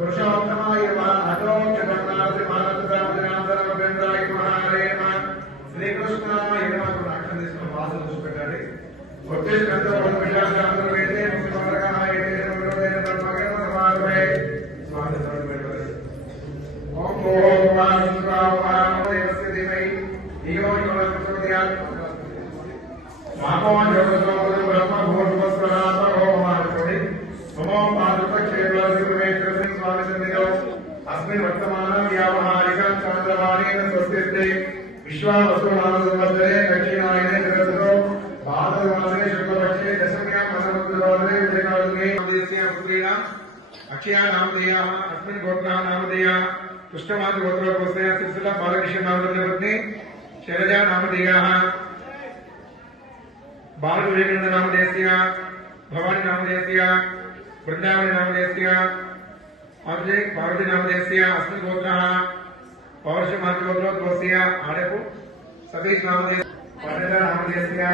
पुरुषोत्तमाय श्रीकृष्णाय अस्मिन् वर्तमान व्यावहारिक चंद्रवाणेन स्वस्तिस्ते विश्वावसुनामसंवत्सरे दक्षिणायने जगतो भाद्रमासे शुक्लपक्षे दशम्यां मनोरुद्रवादने उदयकाले नामधेयस्य पुत्रेण अक्षया नामधेयः अस्मिन् गोत्रः नामधेयः कृष्णमात्र गोत्रोपस्थया सिलसिला बालकृष्ण नामधेयपत्नी शैलजा नामधेयः बालविवेकानंद नामधेयस्य भवानी नामधेयस्य वृंदावनी नामधेयस्य पार्वती नामधेयस्य अस्मिन् गोत्रः पौरुषमात्र गोत्रोद्भवस्य आडपु सतीश नामधेयस्य